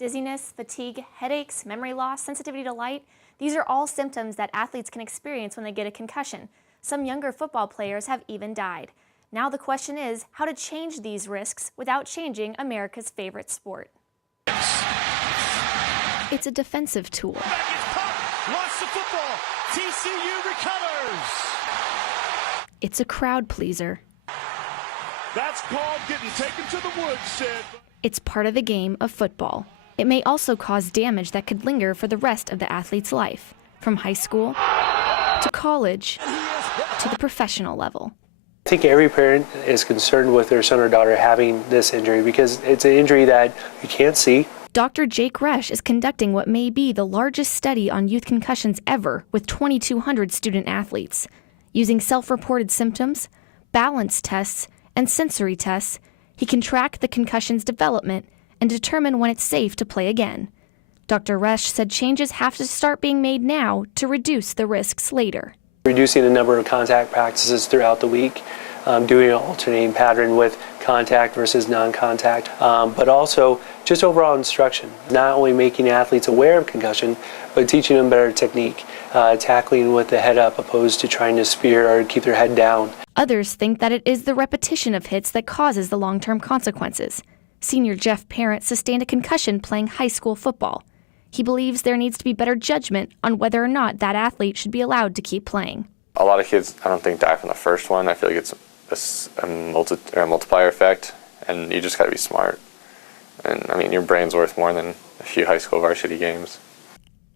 Dizziness, fatigue, headaches, memory loss, sensitivity to light, these are all symptoms that athletes can experience when they get a concussion. Some younger football players have even died. Now the question is how to change these risks without changing America's favorite sport. It's a defensive tool. Lost the football. TCU recovers. It's a crowd pleaser. That's called getting taken to the woods, Sid. It's part of the game of football. It may also cause damage that could linger for the rest of the athlete's life, from high school to college to the professional level. I think every parent is concerned with their son or daughter having this injury because it's an injury that you can't see. Dr. Jake Resch is conducting what may be the largest study on youth concussions ever with 2,200 student athletes. Using self-reported symptoms, balance tests, and sensory tests, he can track the concussion's development and determine when it's safe to play again. Dr. Resch said changes have to start being made now to reduce the risks later. Reducing the number of contact practices throughout the week, doing an alternating pattern with contact versus non-contact, but also just overall instruction. Not only making athletes aware of concussion, but teaching them better technique, tackling with the head up opposed to trying to spear or keep their head down. Others think that it is the repetition of hits that causes the long-term consequences. Senior Jeff Parent sustained a concussion playing high school football. He believes there needs to be better judgment on whether or not that athlete should be allowed to keep playing. A lot of kids, I don't think, die from the first one. I feel like it's a multiplier effect, and you just got to be smart. And I mean, your brain's worth more than a few high school varsity games.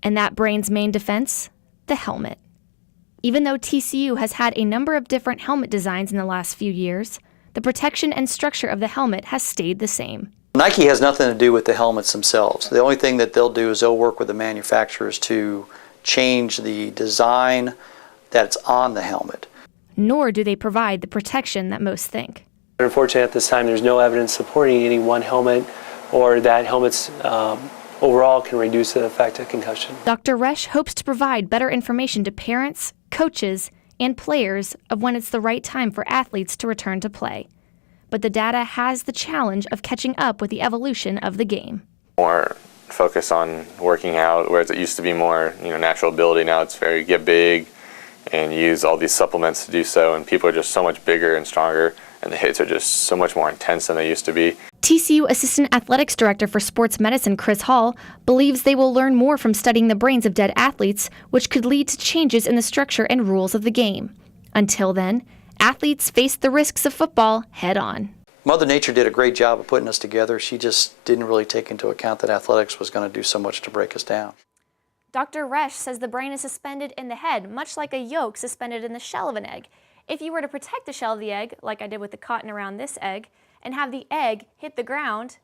And that brain's main defense? The helmet. Even though TCU has had a number of different helmet designs in the last few years, the protection and structure of the helmet has stayed the same. Nike has nothing to do with the helmets themselves. The only thing that they'll do is they'll work with the manufacturers to change the design that's on the helmet. Nor do they provide the protection that most think. Unfortunately, at this time, there's no evidence supporting any one helmet or that helmets overall can reduce the effect of concussion. Dr. Resch hopes to provide better information to parents, coaches, and players of when it's the right time for athletes to return to play. But the data has the challenge of catching up with the evolution of the game. More focus on working out, whereas it used to be more, natural ability. Now it's very get big and use all these supplements to do so, and people are just so much bigger and stronger, and the hits are just so much more intense than they used to be. TCU Assistant Athletics Director for Sports Medicine Chris Hall believes they will learn more from studying the brains of dead athletes, which could lead to changes in the structure and rules of the game. Until then, athletes face the risks of football head on. Mother Nature did a great job of putting us together. She just didn't really take into account that athletics was going to do so much to break us down. Dr. Resch says the brain is suspended in the head, much like a yolk suspended in the shell of an egg. If you were to protect the shell of the egg, like I did with the cotton around this egg, and have the egg hit the ground,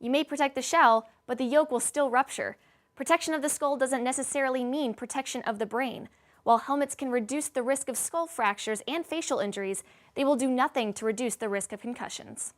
you may protect the shell, but the yolk will still rupture. Protection of the skull doesn't necessarily mean protection of the brain. While helmets can reduce the risk of skull fractures and facial injuries, they will do nothing to reduce the risk of concussions.